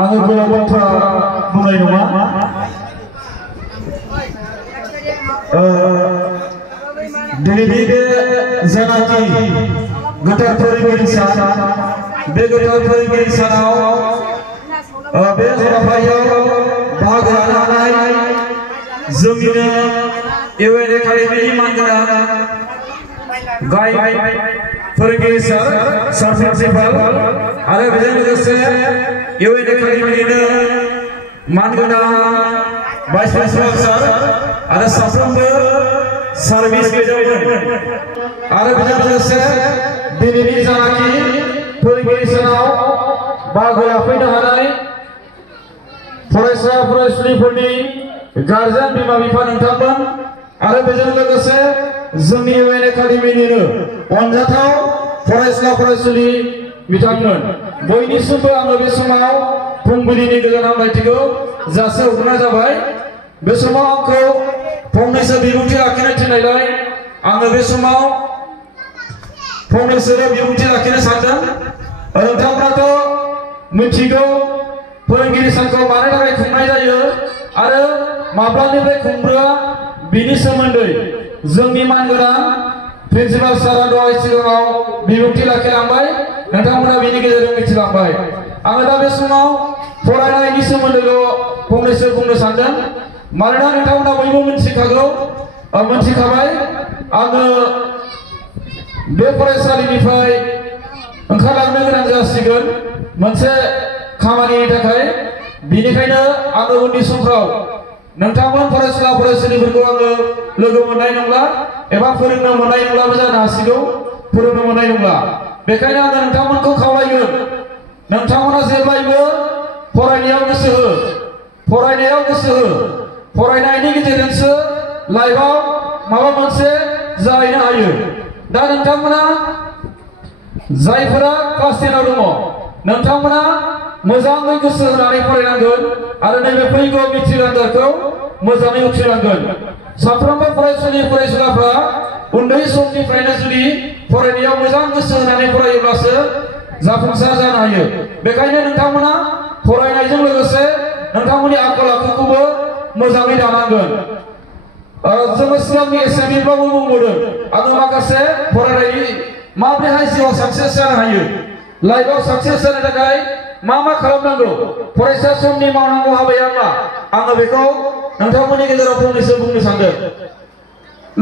आङो गोलाव बाथ्रा बुंनाय नङा दिनैनि बे जेनाखि गोथार फोरोंगिरि सान बे गोथार फोरोंगिरि सानाव बे हाबाफारियाव बाहागो लानो हानाय जोंनिनो इउएन एकाडेमिनि मानगोनां गाहाय फोरोंगिरि सार प्रिन्सिपाल आरो बेजों लोगोसे इउएन एकाडेमिनिनो मानगोनां भाइस प्रिन्सिपाल सार आरो साफ्रोमबो सार्भिस गेजेरजों आरो बेजों लोगोसे दिनैनि जानाखि फोरोंगिरि सानाव बाहागो लाफैनो हानाय फरायसा फरायसुलिफोरनि गार्जेन बिमा बिफा नोंथांमोन आरो बेजों लोगोसे जोंनि इउएन एकाडेमिनिनो अनजाथाव फरायसा फरायसुलि बिथांमोन बयनिसिमबो आङो बे समाव फुंबिलिनि गोजोन हामलायथिखौ जासिहरनाय जाबाय। बे समाव आंखौ फंनैसो बिबुंथि लाखिनो थिननायलाय आङो बे समाव फंनैसो बिबुंथि लाखिनो सानदों। नोंथांमोनाथ' मिथिगौ फोरोंगिरि सानखौ मानि थाखाय खुंनाय जायो आरो माब्लानिफ्राय खुंब्रोआ बिनि सोमोन्दै जोंनि मानगोनां प्रिन्सिपाल सारा दहाय सिगाङाव बिबुंथि लाखिलांबाय, नोंथांमोना बिनि गेजेरजों मिथिलांबाय। आङो दा बे समाव फरायनायनि सोमोन्दैल' फंनैसो बुंनो सानदों, मानोना नोंथांमोना बयबो मिथिखाबाय आङो बे फरायसालिनिफ्राय ओंखारलांनो गोनां जासिगोन मोनसे खामानिनि थाखाय। बिनिखायनो आङो उननि समफ्राव नोंथांमोन फरायसुला फरायसुलिफोरखौ आङो लोगो मोननाय नंला एबा फोरोंनो मोननाय नंलाबो जानो हासिगौ, फोरोंनो मोननाय नंला। बेखायनो आङो नोंथांमोनखौ खावलायगोन, नोंथांमोना जेब्लायबो फरायनायाव गोसो हो, फरायनायाव गोसो हो। फरायनायनि गेजेरजोंसो लाइफआव माबा मोनसे जाहैनो हायो। दा नोंथांमोना जायफोरा क्लास 10 आव दङ, नोंथांमोना मोजाङै गोसो होनानै फरायनांगोन आरो नैबे फैगौ मेट्रिक आनजादखौ मोजाङै उथ्रिनांगोन। साफ्रोमबो फरायसुलि फरायसुलाफ्रा उन्दै समनिफ्रायनो जुदि फरायनायाव मोजां गोसो होनानै फरायोब्लासो जाफुंसार जानो हायो। बेखायनो नोंथांमोना फरायनायजों लोगोसे नोंथांमोननि आखल आखुखौबो मोजाङै दानांगोन। जोङो सिगांनि एसेम्बलिफ्रावबो बुंबोदों, आङो माखासे फरायनायनि माबोरैहाय जिउआव साक्सेस जानो हायो, लाइफआव साक्सेस जानो थाखाय मा खालामनांगौ, फरायसा समनि मावनांगौ हाबाया मा, आङो बेखौ नोंथांमोननि गेजेराव फंनैसो बुंनो सानदों।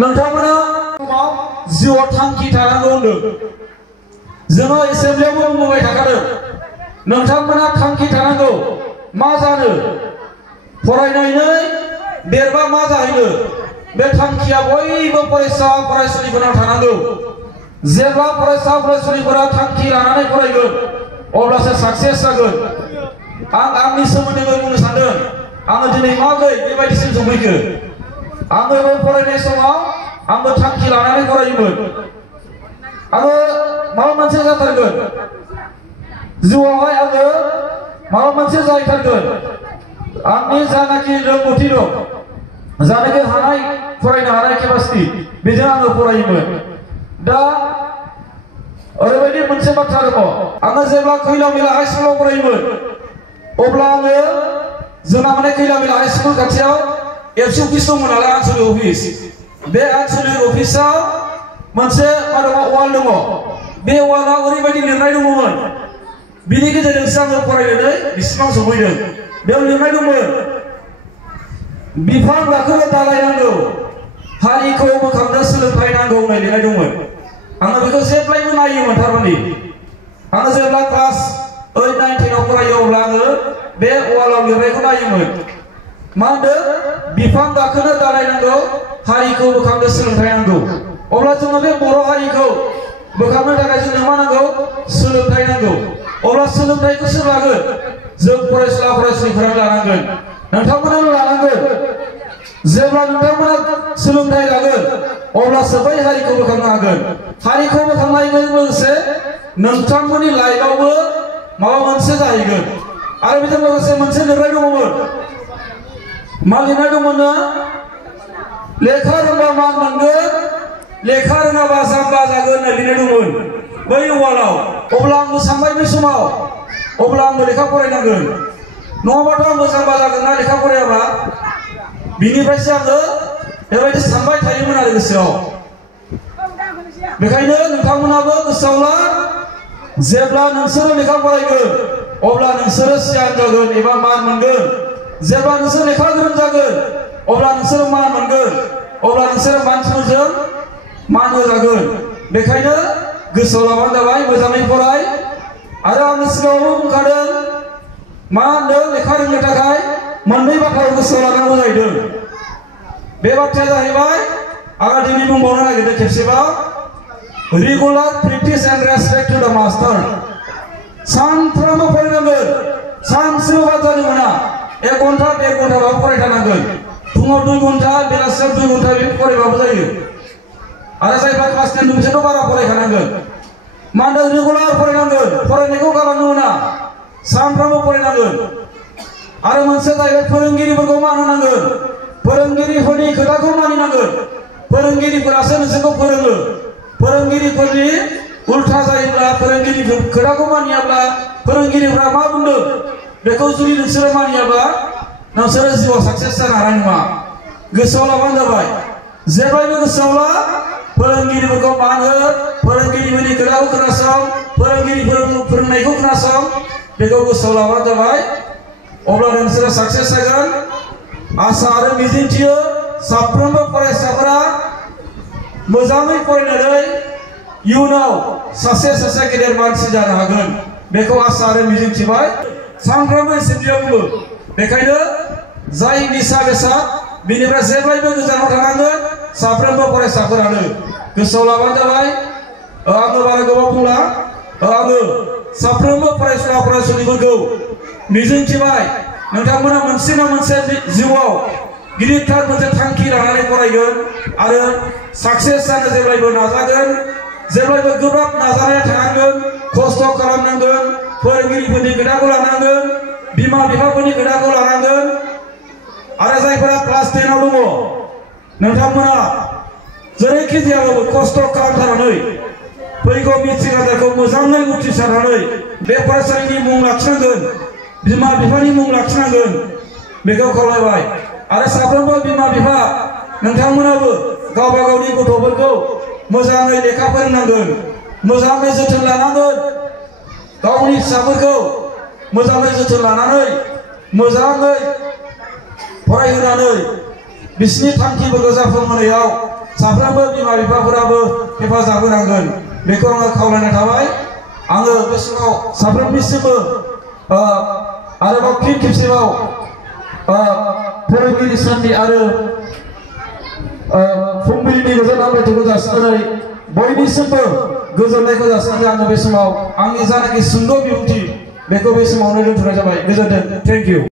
नोंथांमोना जिउआव थांखि थानांगौ होनदों, जोङो एसेम्बलियावबो बुंबाय थाखादों, नोंथांमोना थांखि थानांगौ। मा जानो, फरायनानै देरबा मा जाहैनो, बे थांखिया बयबो फरायसा फरायसुलिफोरनाव थानांगौ। जेब्ला फरायसा फरायसुलिफोरा थांखि लानानै फरायगोन अब्लासो साक्सेस जागोन। आं आंनि सोमोन्दैबो बुंनो सानदों, आङो दिनै माबोरै बेबायदिसिम सफैखो। आङो फरायनाय समाव आंबो थांखि लानानै फरायोमोन, आङो माबा मोनसे जाथारगोन, जिउआवहाय आङो माबा मोनसे जाहैथारगोन। आंनि जानाखि रोंगौथि दं, जानाखि फरायनो हानाय केपासिटि, बेजों आङो फरायोमोन। दा ओरैबायदि मोनसे बाथ्रा दङ, आङो जेब्ला खैलामैला हाइ स्कुलाव फरायोमोन अब्ला आङो जोंना माने खैलामैला हाइ स्कुल खाथियाव एबसु अफिस दंमोन नालाय, आनसलिक अफिस। बे आनसलिक अफिसाव मोनसे वाल दङ, बे वालाव ओरैबायदि लिरनाय दङमोन, बिनि गेजेरजोंसो आङो फरायनानै बिसिबां सफैदों। बेयाव लिरनाय दंमोन, बिफां गाखोनो दालाय नांगौ, हारिखौ बोखांनो सोलोंथाइ नांगौ होननाय लिरनाय दंमोन। आङो बेखौ जेब्लायबो नायोमोन। थारमाने आङो जेब्ला क्लास 8, 9, 10 आव फरायो अब्ला आङो बे वालाव लिरनायखौ नायोमोन। मा होनदों, बिफां गाखोनो दालाय नांगौ, हारिखौ बोखांनो सोलोंथाइ नांगौ। अब्ला जोङो बे बर' हारिखौ बोखांनो थाखाय जोंनो मा नांगौ, सोलोंथाइ नांगौ। अब्ला सोलोंथाइखौ सोर लागोन, जों फरायसुला फरायसुलिफोरा लानांगोन, नोंथांमोनानो लानांगोन। जेब्ला नोंथांमोना सोलोंथाइ लागोन अब्लासो बै हारिखौ बोखांनो हागोन। हारिखौ बोखांनायजों लोगोसे नोंथांमोननि लाइफआवबो माबा मोनसे जाहैगोन। आरो बेजों लोगोसे मोनसे लिरनाय दङमोन, मा लिरनाय दंमोन ना, लेखा रोंबा मान मोनगोन, लेखा रोङाबा जाम्बा जागोन होननाय लिरनाय दंमोन बै वालाव। अब्ला आंबो सानबाय बै समाव, अब्ला आंबो लेखा फरायनांगोन नङाबाथ' आं मोजां जागोन ना लेखा फरायाबा बिनिफ्रायसो आङो बेबायदि सानबाय थायोमोन आरो गोसोआव बेखायनो नोंथांमोनाबो गोसोआव ला जेब्ला नोंसोरो लेखा फरायगोन अब्ला नोंसोरो सियान जागोन एबा मान मोनगोन जेब्ला नोंसोर लेखा गोरों जागोन अब्ला नोंसोरो मान मोनगोन अब्ला नोंसोरो मानसिफोरजों मान होजागोन बेखायनो गोसोआव लाबानो जाबाय मोजाङै फराय आरो आं सिगाङावबो बुंखादों मा होनदों लेखा रोंनो थाखाय मोननै बाथ्राखौ गोसोआव लानांगौ जाहैदों बे बाथ्राया जाहैबाय आं दिनै बुंबावनो नागिरदों खेबसेबाव regular practice and respect to the master सानफ्रोमबो फरायनांगोन सानसेल' बाद जानो मोना 1 घन्टा 1.5 घन्टाबाबो फरायथारनांगोन फुङाव 2 घन्टा बेलासियाव 2 घन्टा बे फरायबाबो जायो आरो जायफ्रा क्लास 10 बिसोरथ' बारा फरायखानांगोन मा होनदों रेगुलार फरायनांगोन फरायनायखौ गारनो मोना सानफ्रोमबो फरायनांगोन आरो मोनसे जाहैबाय फोरोंगिरिफोरखौ मान होनांगोन फोरोंगिरिफोरनि खोथाखौ मानिनांगोन फोरोंगिरिफोरासो नोंसोरखौ फोरोङो फोरोंगिरिफोरनि उल्था जायोब्ला फोरोंगिरिफोर खोथाखौ मानियाब्ला फोरोंगिरिफ्रा मा बुंदों बेखौ जुदि नोंसोरो मानियाब्ला नोंसोरो जिउआव साक्सेस जानो हानाय नङा गोसोआव लाबानो जाबाय जेब्लायबो गोसोआव ला फोरोंगिरिफोरखौ मान हो फोरोंगिरिफोरनि खोथाखौ खोनासं फोरोंगिरिफोर फोरोंनायखौ खोनासं बेखौ गोसोआव लाबानो जाबाय अब्ला नोंसोरो साक्सेस जागोन आसा आरो मिजिंथियो साफ्रोमबो फरायसाफोरा मोजाङै फरायनानै इयुनाव सासे गेदेर मानसि जानो हागोन बेखौ आसा आरो मिजिंथिबाय सानफ्रोमबो एसेम्ब्लियाव बुङो बेखायनो जाय निसा बेसाद बिनिफ्राय जेब्लायबो गोजानाव थानांगोन साफ्रोमबो फरायसाफोरानो गोसोआव लाबानो जाबाय आङो बारा गोबाव बुंला आङो साफ्रोमबो फरायसुला फरायसुलिफोरखौ मिजिंथिबाय नोंथांमोना मोनसे ना मोनसे जिउआव गिदिरथार मोनसे थांखि लानानै फरायगोन आरो साक्सेस जानो जेब्लायबो नाजागोन जेब्लायबो गोब्राब नाजानाया थानांगोन खस्थ' खालामनांगोन फोरोंगिरिफोरनि खोथाखौ लानांगोन बिमा बिफाफोरनि खोथाखौ लानांगोन आरो जायफोरा क्लास 10 आव दङ नोंथांमोना जेरैखि जायाबाबो खस्थ' खालामथारनानै फैगौ मेट्रिक आनजादखौ मोजाङै उथ्रिसारनानै बे फरायसालिनि मुं लाखिनांगोन बिमा बिफानि मुं लाखिनांगोन बेखौ खावलायबाय आरो साफ्रोमबो बिमा बिफा नोंथांमोनाबो गावबा गावनि गथ'फोरखौ मोजाङै लेखा फोरोंनांगोन मोजाङै जोथोन लानांगोन गावनि फिसाफोरखौ मोजाङै जोथोन लानानै मोजाङै फरायहोनानै बिसिनि थांखिफोरखौ जाफुंहोनायाव साफ्रोमबो बिमा बिफाफोराबो हेफाजाब होनांगोन बेखौ आङो खावलायनाय थाबाय आङो बे समाव साफ्रोमनिसिमबो आरोबाव फिन खेबसेबाव फोरोंगिरि साननि आरो फुंबिलिनि गोजोन हामलायथिखौ जासिनानै बयनिसिमबो गोजोननायखौ जासिनानै आङो बे समाव आंनि जानाखि सुंद' बिबुंथि बेखौ बे समावनो दोनथ'नाय जाबाय गोजोन्थों थेंक इउ